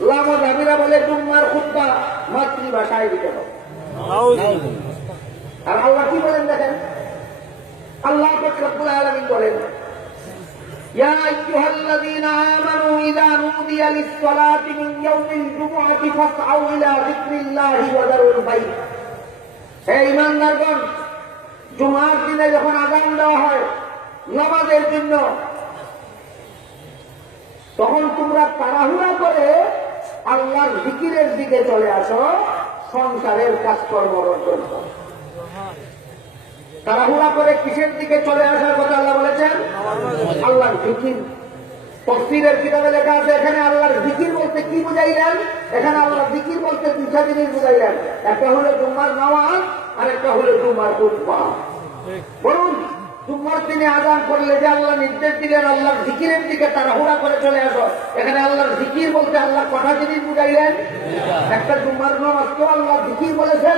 লামা দাবিরা বলে জুম্মার খুদ্া মাতৃভাষায় দিতে হবে আর আল্লাহ কি বলেন দেখেন আল্লাহ রব্বুল আলামিন বলেন يا أيها الذين آمنوا إذا نودي للصلاة من يوم الجمعة فاسعوا إلى ذكر الله وذروا البيع হে ইমানদারগণ জুমার দিনে যখন আগাম দেওয়া হয় নামাজের জন্য তখন তোমরা তাড়াহুড়া করে আল্লাহর জিকিরের দিকে চলে আসো, সংসারের কাজকর্ম অর্জন করো। করে কিসের দিকে চলে আসার কথা আল্লাহ বলেছেন? আল্লাহর জিকির। তফসিরের কিতাবে লেখা আছে, এখানে আল্লাহর জিকির বলতে কি বুঝাইলেন? এখানে আল্লাহর জিকির বলতে দুইটা জিনিস বুঝাইলেন। একটা হলো জুম্মার নামাজ, আর একটা হলো জুম্মার উৎপা বলুন দিনে আদান করলে যে আল্লাহ নির্দেশ দিলেন, আল্লাহর জিকিরের দিকে তাড়াহুড়া করে চলে আসো। এখানে আল্লাহর জিকির বলতে আল্লাহ কথা জিনিস বুঝাইলেন, একটা জুম্মার নামাজকেও আল্লাহ জিকির বলেছেন।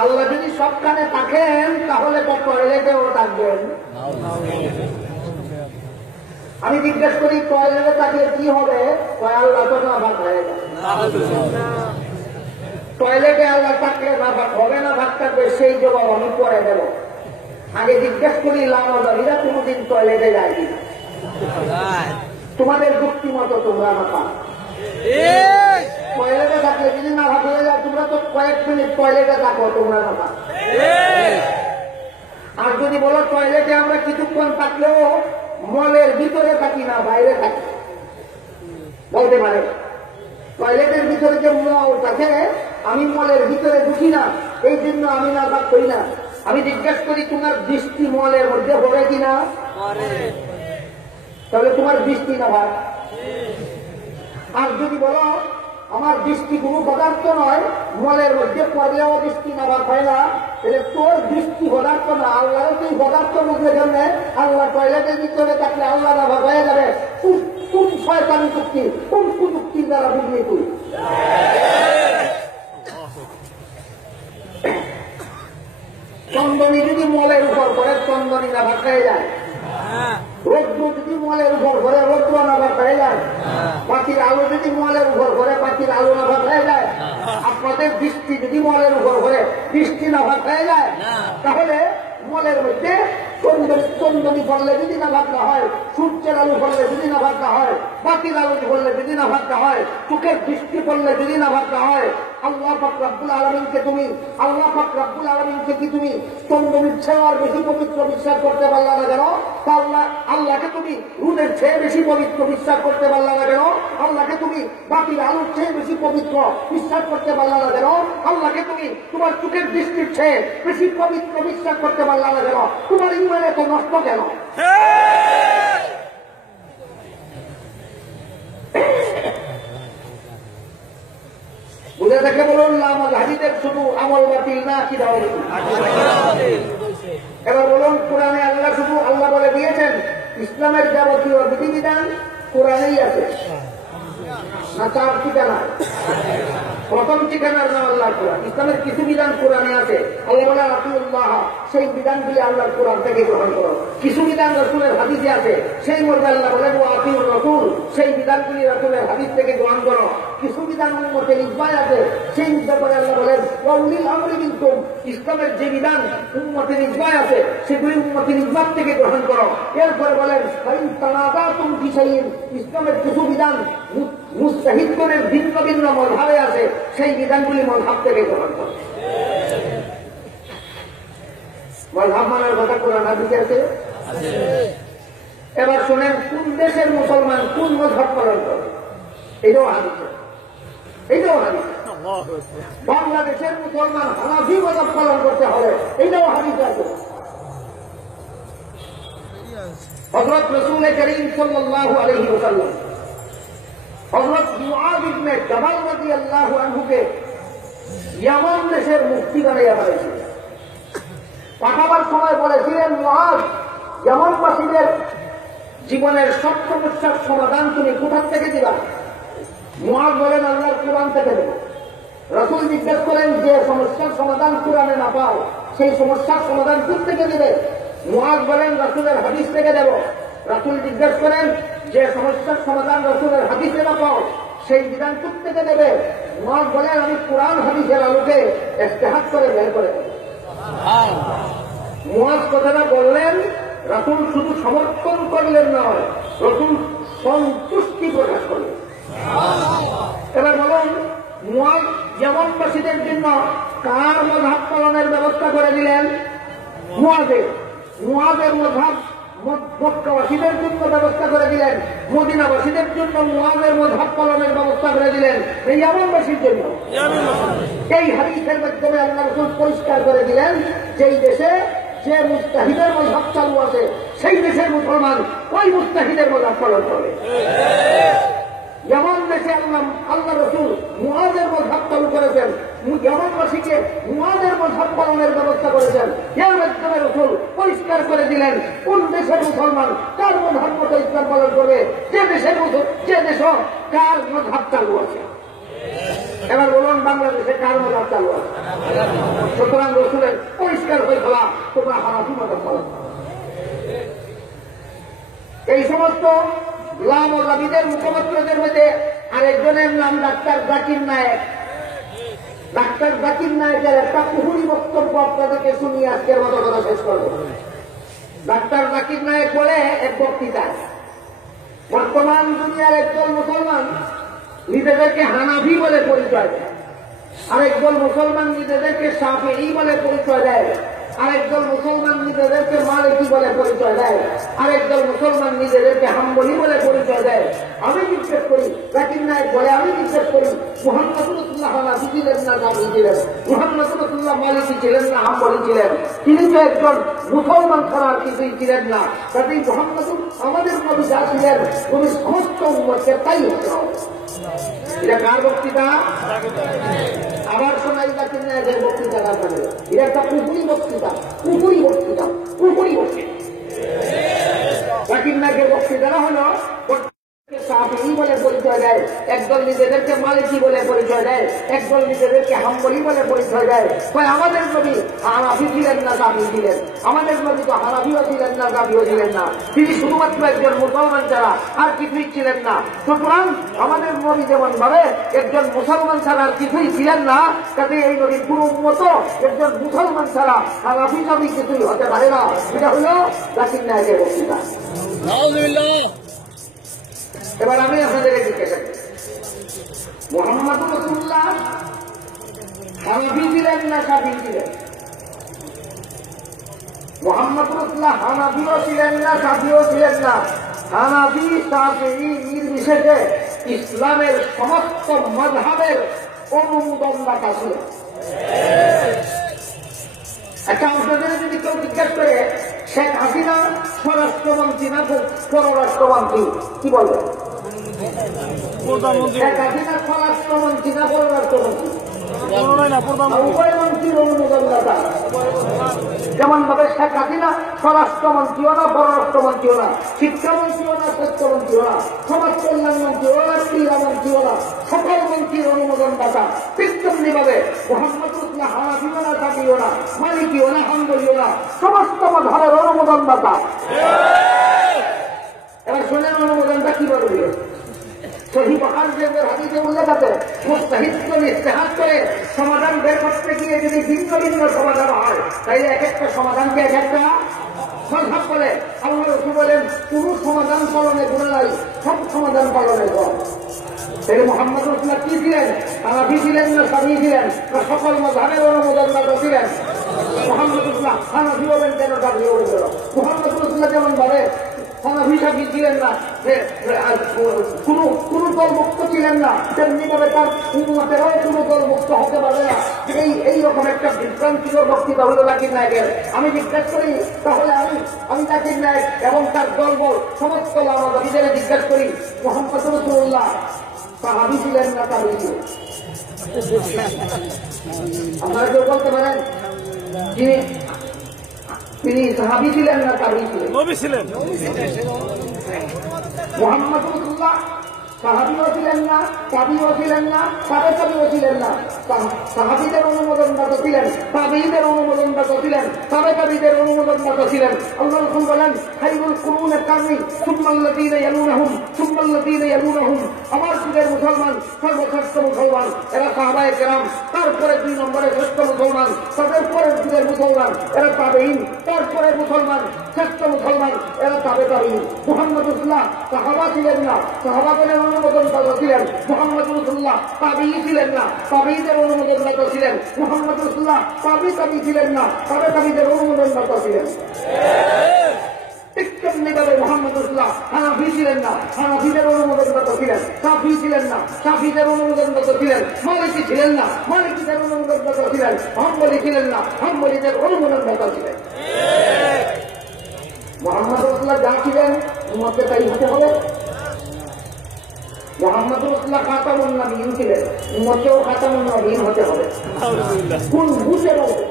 আল্লাহ যদি সবখানে থাকেন তাহলে তো টয়লেটেও থাকবেন। আমি জিজ্ঞেস করি টয়লেটে থাকলে কি হবে? আল্লাহ তো না ভাগ হয়ে টয়লেটে আল্লাহ থাকলে না ভাগ হবে না ভাগ থাকবে সেই জবাব আমি পরে দেব। আগে জিজ্ঞেস করি লামাজাবিরা কোনোদিন টয়লেটে যায় কিনা? তোমাদের যুক্তি মতো তোমরা না পাও টয়লেটে থাকলে যদি না ভাগ হয়ে যায়, তোমরা তো কয়েক মিনিট টয়লেটে থাকো তোমরা না আর যদি বলো টয়লেটে আমরা কিছুক্ষণ থাকলেও মলের ভিতরে থাকি না, বাইরে থাকি। বলতে পারে। টয়লেটের ভিতরে যে মল থাকে, আমি মলের ভিতরে ঢুকি না, এই জন্য আমি না ভাগ করি না। আমি জিজ্ঞেস করি, তোমার দৃষ্টি মলের মধ্যে পড়ে কিনা? তাহলে তোমার বৃষ্টি না ভাগ আর যদি বলো আমার দৃষ্টি কোনো পদার্থ নয় মলের মধ্যে পড়লেও দৃষ্টি না ভাগ হয় না। তাহলে তোর দৃষ্টি পদার্থ না আল্লাহ তুই পদার্থ বুঝলে জন্য আল্লাহ টয়লেটের ভিতরে থাকলে আল্লাহ না হয়ে যাবে? কোন শয়তানি চুক্তি, কোন কুযুক্তির দ্বারা বুঝলি তুই? চন্দনী যদি মলের উপর পড়ে, চন্দনী না ভাগ হয়ে। যায় রৌদ্র যদি মলের উপর ঘরে রৌদ্র নাভাত হয়ে। যায় পাখির আলো যদি মলের উপর ঘরে পাখির আলো নাভাত হয়ে। যায় আপনাদের বৃষ্টি যদি মলের উপর ঘরে বৃষ্টি নাভাত হয়ে যায় তাহলে মলের মধ্যে চন্দনী চন্দনী যদি না ভাবনা হয়, সূর্যের আলো যদি না ভাবনা হয় পাখির আলো পড়লে যদি না ভাবনা হয়, চোখের দৃষ্টি পড়লে যদি না ভাবনা হয়, আল্লাহ পাক রব্বুল আলমিনকে তুমি আল্লাহ পাক রব্বুল আলমিনকে কি তুমি চন্দনীর ছেড়ার বেশি পবিত্র বিশ্বাস করতে পারলা না কেন? আল্লাহ আল্লাহকে তুমি রুদের চেয়ে বেশি পবিত্র বিশ্বাস করতে পারলা না কেন? আল্লাহকে তুমি বাতির আলোর চেয়ে বেশি পবিত্র। বিশ্বাস করতে পারলা না কেন আল্লাহকে তুমি তোমার চোখের দৃষ্টির চেয়ে বেশি পবিত্র বিশ্বাস করতে পারলা না কেন তোমার ইমান এত নষ্ট কেন? বাতিল ইসলামের যাবতীয় বিধিবিধান কোরআনেই আছে। না চার ঠিকানা? প্রথম ঠিকানার নাম আল্লাহ কোরআন। ইসলামের কিছু বিধান কোরআনে আছে। আল্লাহ বলে, আতিউল্লাহ। সেই বিধানগুলি আল্লাহর কোরআন থেকে গ্রহণ করো। কিছু বিধান রসুলের হাদিসে আছে, সেই মর্মে আল্লাহ বলেন ও আতিউর রসুল সেই বিধানগুলি রসুলের হাদিস থেকে গ্রহণ করো। কিছু বিধান উন্মতে ইসবাই আছে, সেই ব্যাপারে আল্লাহ বলেন অলিল আমরি কিন্তু ইসলামের যে বিধান উন্মতের ইসবাই আছে, সেগুলি উন্মতের ইসবাদ থেকে গ্রহণ করো। এরপরে বলেন তানাদা তুমি কিসাইন ইসলামের কিছু বিধান মুস্তাহিদগণের ভিন্ন ভিন্ন মনোভাবে আছে, সেই বিধানগুলি মনোভাব থেকে গ্রহণ করো। মানার কথা কোরআন হাদিসে আছে? এবার শোনেন কোন দেশের মুসলমান কোন মজহব পালন করে? এটাও হাদিসে। এটাও হাদিসে। বাংলাদেশের মুসলমান হানাফি মজহব পালন করতে হবে। এটাও হাদিসে আছে। হজরত রসুল করিম সাল্লাল্লাহু আলাইহি ওয়াসাল্লাম হজরত মুআদ ইবনে জাবাল রাদিয়াল্লাহু আনহুকে ইয়ামান দেশের মুক্তি বানাইয়া বানাইছিলেন পাঠাবার সময় বলেছিলেন মুআদ ইয়ামানবাসীদের জীবনের সব সমস্যার সমাধান তুমি কোথা থেকে দিবা? মুআদ বলেন, আল্লাহর কোরআন থেকে দেব। রসুল জিজ্ঞেস করেন, যে সমস্যার সমাধান কোরআনে না পাও, সেই সমস্যার সমাধান কোথ থেকে দেবে? মুআদ বলেন, রসুলের হাদিস থেকে দেব। রাসুল জিজ্ঞেস করেন, যে সমস্যার সমাধান রসুলের হাদিসে না পাও, সেই বিধান কোথ থেকে দেবে? মুআদ বলেন, আমি কোরআন হাদিসের আলোকে ইস্তেহাত করে বের করে দেব। মুয়াজ কথাটা বললেন, রাসুল শুধু সমর্থন করলেন নয় রসুল সন্তুষ্টি প্রকাশ করলেন। এবার বলুন, মুয়াজ ইয়ামনবাসীদের জন্য কার মধাব পালনের ব্যবস্থা করে দিলেন? মুয়াজের। মুয়াজের মধাব মক্কাবাসীদের জন্য ব্যবস্থা করে দিলেন। মদিনাবাসীদের জন্য মুয়াজের মধাব পালনের ব্যবস্থা করে দিলেন। এই ইয়ামনবাসীর জন্য। এই হাদিসের মাধ্যমে আল্লাহ রসুল পরিষ্কার করে দিলেন যেই দেশে যে মুস্তাহিদের মজাব চালু আছে সেই দেশের মুসলমান ওই মুস্তাহিদের মজাব পালন করে। যেমন দেশে আল্লাহ আল্লাহ রসুল মুহাদের মজাব চালু করেছেন। যেমনবাসীকে মুহাদের মজাব পালনের ব্যবস্থা করেছেন। এর মাধ্যমে রসুল পরিষ্কার করে দিলেন, কোন দেশের মুসলমান কার মধাব মতো ইসলাম পালন করবে? যে দেশের মুসল যে দেশ কার মধাব চালু আছে? এবার বলুন বাংলাদেশে কার মজাব চালু আছে? সুতরাং রসুলের পরিষ্কার হয়ে গেলা তোমরা হারাফি মজাব পালন এই সমস্ত লাম ও রাবিদের মুখপাত্রদের মধ্যে আরেকজনের নাম ডাক্তার জাকির নায়ক। ডাক্তার জাকির নায়কের একটা কুহুরি বক্তব্য আপনাদেরকে শুনিয়ে আজকের মতো কথা শেষ করব। ডাক্তার জাকির নায়ক বলে এক বক্তৃতায় বর্তমান দুনিয়ার একদল মুসলমান নিজেদেরকে হানাফি বলে পরিচয় দেয়। আরেকদল মুসলমান নিজেদেরকে সাফেই বলে পরিচয় দেয়। আরেকদল মুসলমান নিজেদেরকে মালিকি বলে পরিচয় দেয়। আরেকদল মুসলমান নিজেদেরকে হাম্বলি বলে পরিচয় দেয়। আমি জিজ্ঞেস করি, জাকির নায়ক বলে আমি জিজ্ঞেস করি। মোহাম্মদ রসুল্লাহ হানাফি ছিলেন না জামি ছিলেন। মোহাম্মদ রসুল্লাহ মালিকি ছিলেন না হাম্বলি ছিলেন। তিনি তো একজন মুসলমান ছাড়া কিছুই ছিলেন না। কাজেই মোহাম্মদ আমাদের নবী যা ছিলেন, উনি সমস্ত তাই এটা কার বক্তৃতা? আবার সোনাই গাছের নিয়ে এদের বক্তৃতা না করবে এটা একটা পুকুরি বক্তৃতা পুকুরি বক্তৃতা পুকুরি বক্তৃতা। বক্তৃতা নায়কের বক্তৃতা হলো বলে পরিচয় দেয়? একদল নিজেদেরকে মালিকি বলে পরিচয় দেয়, একদল নিজেদেরকে হাম্বলি বলে পরিচয় দেয়। কয়, আমাদের নবী হানাফি না আমাদের নবী তো হানাফিও না না। তিনি শুধুমাত্র একজন মুসলমান ছাড়া আর কিছুই ছিলেন না। সুতরাং আমাদের নবী যেমন ভাবে একজন মুসলমান ছাড়া আর কিছুই ছিলেন না, তাতে এই নবীর পুরো মতো একজন মুসলমান ছাড়া হানাফি নবী কিছুই হতে পারে না। এটা হলো জাকির নায়কের বক্তৃতা এবার আমি আপনাদের মোহাম্মদ রসুল্লাহ হানাফি ছিলেন না সাফি ছিলেন মোহাম্মদ রসুল্লাহ হানাফিও ছিলেন না সাফিও ছিলেন না। হানাফি সাফি নির্বিশেষে ইসলামের সমস্ত মজহাবের অনুমোদনদাতা ছিলেন একটা আপনাদের যদি কেউ জিজ্ঞাসা করে, শেখ হাসিনা স্বরাষ্ট্রমন্ত্রী না পররাষ্ট্রমন্ত্রী কি বলবেন? হাসিনা স্বরাষ্ট্রমন্ত্রী না পররাষ্ট্রমন্ত্রী উভয় মন্ত্রীর অনুমোদনদাতা যেমন ভাবে শেখ হাসিনা স্বরাষ্ট্রমন্ত্রীও না পররাষ্ট্রমন্ত্রীও না শিক্ষামন্ত্রীও না স্বাস্থ্যমন্ত্রীও না সমাজ কল্যাণ মন্ত্রীও না ক্রীড়া মন্ত্রীও না সকল মন্ত্রীর অনুমোদনদাতা ঠিক তেমনি ভাবে রসুল্লাহ হানাফিও না জাতিও না মালিকিও না হাঙ্গলিও না সমস্ত মধারের অনুমোদনদাতা এবার শোনেন অনুমোদনটা কীভাবে দিল সহি বহারদের হাদিসে উল্লেখ আছে মুস্তাহিদকে ইস্তেহাত করে সমাধান বের করতে গিয়ে যদি ভিন্ন ভিন্ন সমাধান হয়, তাইলে এক একটা সমাধানকে এক একটা সদ্ভাব বলে। আল্লাহ রসুল বলেন, কোন সমাধান পালনে গুণা নাই, সব সমাধান পালনে গুণ। তাহলে মোহাম্মদ রসুল্লাহ কি ছিলেন হানাফি ছিলেন না সাবি ছিলেন না সকল মধানের অনুমোদন দাতা ছিলেন মোহাম্মদ রসুল্লাহ হানাফি বলেন, কেন দাবি মোহাম্মদ রসুল্লাহ যেমন ভাবে হানাফি সাবি ছিলেন না। কোন কোন দল ছিলেন না। তেমনি তার উন্মতেরাও কোন দল মুক্ত হতে পারে না। এই এইরকম একটা বিভ্রান্তিকর বক্তৃতা হলো জাকির নায়কের। আমি জিজ্ঞেস করি, তাহলে আমি আমি জাকির নায়ক এবং তার দল সমস্ত লামাদাবিদের জিজ্ঞেস করি, মোহাম্মদ রসুল্লাহ, সাহাবি ছিলেন না ছিলেন আপনারা কেউ বলতে পারেন? যিনি তিনি সাহাবি ছিলেন না তাবি ছিলেন। নবী ছিলেন। মোহাম্মদ সাহাবিও ছিলেন না, তাবিও ছিলেন না সাবে তাবিও ছিলেন না। সাহ- সাহাবিদের অনুমোদনদাতা ছিলেন তাবিদের অনুমোদনদাতা ছিলেন সাবে তাবিদের অনুমোদনদাতা ছিলেন আল্লাহ রসুল বলেন, খাইরুল কুরুনের কারণে সুম্মাল্লাদিন ইয়ালুনাহুম সুম্মাল্লাদিন ইয়ালুনাহুম। আমার যুগের মুসলমান, সর্বশ্রেষ্ঠ মুসলমান, এরা সাহাবায়ে কেরাম, তারপরে দুই নম্বরে শ্রেষ্ঠ মুসলমান, তাদের পরের যুগের মুসলমান, এরা তাবেইন তারপরে মুসলমান। শ্রেষ্ঠ মুসলমান, এরা তাবে তাবেইন মুহাম্মদ রসুল্লাহ সাহাবা ছিলেন না। সাহাবাদের অনুমোদন ছিলেন? মোহাম্মদ রসুল্লাহ তাবিই ছিলেন না। তাবিদের অনুমোদন দাতা ছিলেন? মোহাম্মদ রসুল্লাহ তাবি তাবি ছিলেন না। তাবে তাবিদের অনুমোদন দাতা ছিলেন? ঠিক তেমনিভাবে মোহাম্মদ রসুল্লাহ হানাফি ছিলেন না। হানাফিদের ছিলেন? ছিলেন না। সাফিদের অনুমোদন দাতা ছিলেন? মালিকি ছিলেন না। ছিলেন? ছিলেন না। ছিলেন? মোহাম্মদ রসুল্লাহ যা ছিলেন উম্মতকে তাই হতে হবে। মোহাম্মদ রসুল্লাহ খাতামুন নবীন ছিলেন উম্মতকেও খাতামুন নবীন হতে হবে। কোন বুঝে বলতে?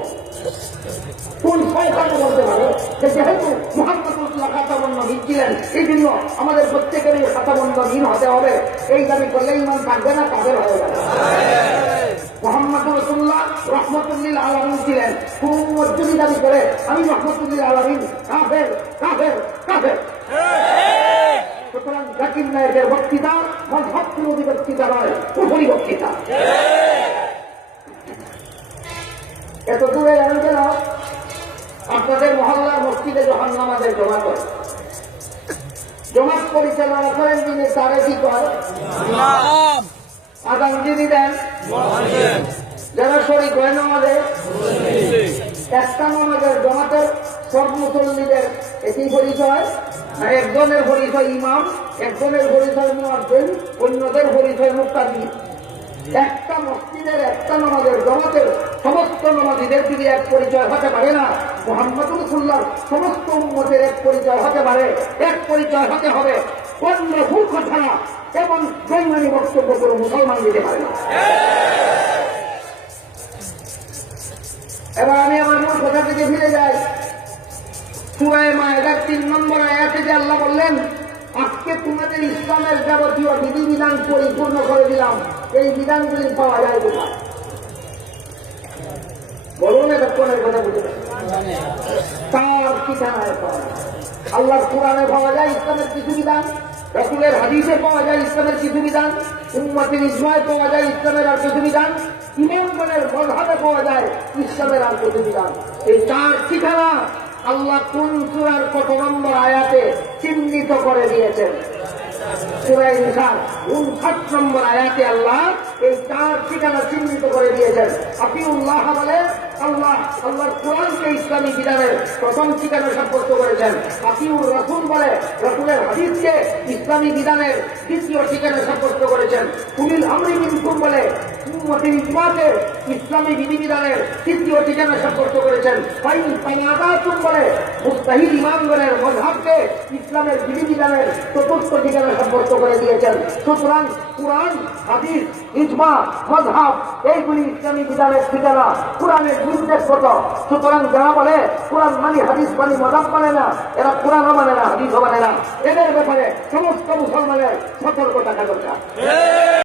কোন শয়তান বলতে পারে যে যেহেতু মোহাম্মদ রসুল্লাহ খাতামুন নবীন ছিলেন এই জন্য আমাদের প্রত্যেকেরই খাতামুন নবীন হতে হবে। এই দাবি করলে ইমান থাকবে না তাদের হয়ে যাবে। মোহাম্মদ রসুল্লাহ রহমতুল্লিল আলমিন ছিলেন। কোন মসজিদি দাবি করে আমি রহমতুল্লিল আলমিন কাফের কাফের কাফের। সুতরাং জাকির নায়কের বক্তৃতা মজহব বিরোধী বক্তৃতা নয় উপরি বক্তৃতা। এত দূরে জানেন কেন? আপনাদের মহল্লার মসজিদে যখন নামাজের জমা করে জমাত পরিচালনা করেন তিনি তারে কি করে আদান যিনি দেন যারা শরীর হয় নামাজে একটা নামাজের জমাতের সব মুসল্লিদের একই পরিচয় একজনের পরিচয় ইমাম, একজনের পরিচয় মুয়াজ্জিন, অন্যদের পরিচয় মুক্তাদি একটা মসজিদের একটা নামাজের জমাতের সমস্ত নামাজিদের যদি এক পরিচয় হতে পারে না মোহাম্মদ রসুল্লাহ সমস্ত উম্মতের এক পরিচয় হতে পারে। এক পরিচয় হতে হবে। অন্য মূর্খ ছাড়া এবং বেঙ্গানি বক্তব্য কোনো মুসলমান দিতে পারে না। এবার আমি আমার মূল কথা থেকে ফিরে যাই। সুরায় মায়েদার তিন নম্বর আয়াতে যে আল্লাহ বললেন, আজকে তোমাদের ইসলামের যাবতীয় বিধিবিধান পরিপূর্ণ করে দিলাম। এই বিধানগুলি পাওয়া যায় বলুন এটা কোনের কথা বুঝে তার ঠিকানায় পাওয়া যায়। আল্লাহর কোরআনে পাওয়া যায় ইসলামের কিছু বিধান। রসুলের হাদিসে পাওয়া যায় ইসলামের কিছু বিধান, উম্মতের ইসমায় পাওয়া যায় ইসলামের আর কিছু বিধান ইমামগণের মধাবে পাওয়া যায় ইসলামের আর কিছু বিধান। এই চার ঠিকানা আল্লাহ কোন সুরার কত নম্বর আয়াতে চিহ্নিত করে দিয়েছেন? নম্বর আয়াতে আল্লাহ এই চার ঠিকানা চিহ্নিত করে দিয়েছেন। আপিউল্লাহ বলে আল্লাহ, আল্লাহর কোরআনকে ইসলামী বিধানের প্রথম ঠিকানা সাব্যস্ত করেছেন। রসুল বলে, রসুলের হাদিসকে ইসলামী বিধানের দ্বিতীয় ঠিকানা সাব্যস্ত করেছেন। কুমিল আমরি মিনকুম বলে, উম্মতির ইজমাতে ইসলামী বিধিবিধানের তৃতীয় ঠিকানা সাব্যস্ত করেছেন। ফাইন তানাদাতুম বলে, মুস্তাহিদ ইমামগণের মজহাবকে ইসলামের বিধিবিধানের চতুর্থ ঠিকানা সাব্যস্ত করে দিয়েছেন। সুতরাং কোরআন, হাদিস ইজমা মজহাব এইগুলি ইসলামী বিধানের ঠিকানা, কোরআনের নির্দেশ কত সুতরাং যারা বলে, কোরআন মানি হাদিস, মানি মজাব মানে না, এরা কোরআনও মানে না, হাদিসও মানে না। এদের ব্যাপারে সমস্ত মুসলমানের সতর্ক থাকা দরকার।